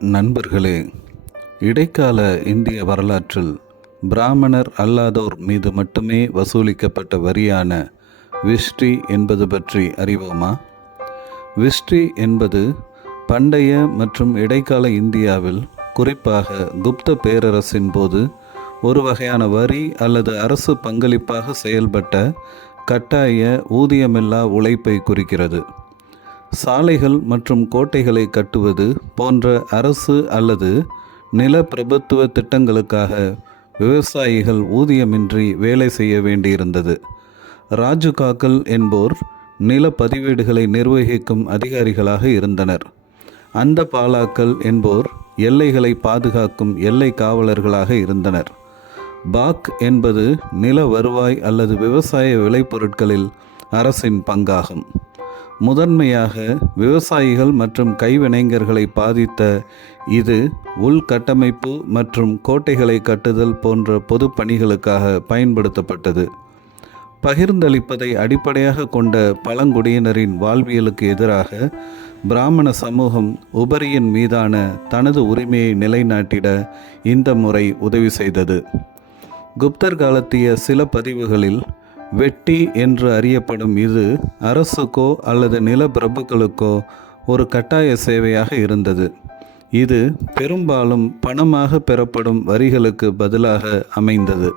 நண்பர்களே, இடைக்கால இந்திய வரலாற்றில் பிராமணர் அல்லாதோர் மீது மட்டுமே வசூலிக்கப்பட்ட வரியான விஸ்ட்ரி என்பது பற்றி அறிவோமா? விஸ்ட்ரி என்பது பண்டைய மற்றும் இடைக்கால இந்தியாவில், குறிப்பாக குப்த பேரரசின் போது ஒரு வகையான வரி அல்லது அரசு பங்களிப்பாக செயல்பட்ட கட்டாய ஊதியமில்லா உழைப்பை குறிக்கிறது. சாலைகள் மற்றும் கோட்டைகளை கட்டுவது போன்ற அரசு அல்லது நில பிரபுத்துவ திட்டங்களுக்காக விவசாயிகள் ஊதியமின்றி வேலை செய்ய வேண்டியிருந்தது. ராஜுகாக்கள் என்போர் நில பதிவேடுகளை நிர்வகிக்கும் அதிகாரிகளாக இருந்தனர். அந்த பாலாக்கள் என்போர் எல்லைகளை பாதுகாக்கும் எல்லை காவலர்களாக இருந்தனர். பாக் என்பது நில வருவாய் அல்லது விவசாய விளைபொருட்களில் அரசின் பங்காகும். முதன்மையாக விவசாயிகள் மற்றும் கைவினைஞர்களை பாதித்த இது உள்கட்டமைப்பு மற்றும் கோட்டைகளை கட்டுதல் போன்ற பொது பணிகளுக்காக பயன்படுத்தப்பட்டது. பகிர்ந்தளிப்பதை அடிப்படையாக கொண்ட பழங்குடியினரின் வாழ்வியலுக்கு எதிராக பிராமண சமூகம் உபரியின் மீதான தனது உரிமையை நிலைநாட்டிட இந்த முறை உதவி செய்தது. குப்தர் காலத்திய சில பதிவுகளில் வெட்டி என்று அறியப்படும் இது அரசுக்கோ அல்லது நிலப்பிரபுக்களுக்கோ ஒரு கட்டாய சேவையாக இருந்தது. இது பெரும்பாலும் பணமாக பெறப்படும் வரிகளுக்கு பதிலாக அமைந்தது.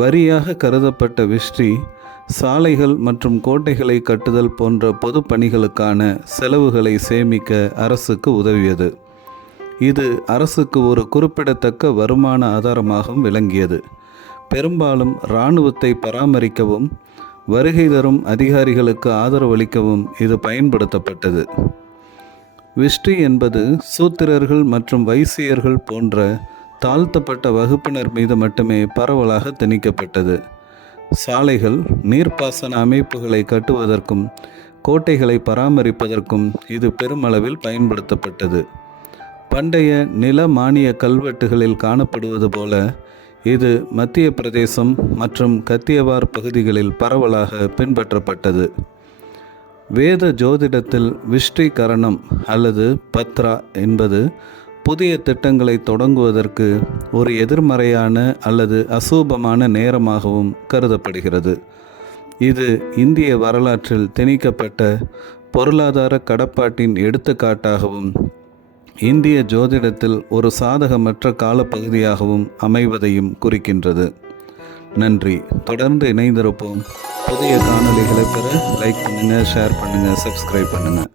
வரியாக கருதப்பட்ட விஸ்ட்ரி சாலைகள் மற்றும் கோட்டைகளை கட்டுதல் போன்ற பொது பணிகளுக்கான செலவுகளை சேமிக்க அரசுக்கு உதவியது. இது அரசுக்கு ஒரு குறிப்பிடத்தக்க வருமான ஆதாரமாகவும் விளங்கியது. பெரும்பாலும் இராணுவத்தை பராமரிக்கவும் வருகை தரும் அதிகாரிகளுக்கு ஆதரவளிக்கவும் இது பயன்படுத்தப்பட்டது. விஸ்ட்ரி என்பது சூத்திரர்கள் மற்றும் வைசியர்கள் போன்ற தாழ்த்தப்பட்ட வகுப்பினர் மீது மட்டுமே பரவலாக திணிக்கப்பட்டது. சாலைகள், நீர்ப்பாசன அமைப்புகளை கட்டுவதற்கும் கோட்டைகளை பராமரிப்பதற்கும் இது பெருமளவில் பயன்படுத்தப்பட்டது. பண்டைய நில மானிய கல்வெட்டுகளில் காணப்படுவது போல இது மத்திய பிரதேசம் மற்றும் கத்தியவார் பகுதிகளில் பரவலாக பின்பற்றப்பட்டது. வேத ஜோதிடத்தில் விஸ்ட்ரி கரணம் அல்லது பத்ரா என்பது புதிய திட்டங்களை தொடங்குவதற்கு ஒரு எதிர்மறையான அல்லது அசூபமான நேரமாகவும் கருதப்படுகிறது. இது இந்திய வரலாற்றில் திணிக்கப்பட்ட பொருளாதார கடப்பாட்டின் எடுத்துக்காட்டாகவும் இந்திய ஜோதிடத்தில் ஒரு சாதகமற்ற காலப்பகுதியாகவும் அமைவதையும் குறிக்கின்றது. நன்றி. தொடர்ந்து இணைந்திருப்போம். புதிய காணொளிகளை பெற லைக் பண்ணுங்கள், ஷேர் பண்ணுங்கள், சப்ஸ்கிரைப் பண்ணுங்கள்.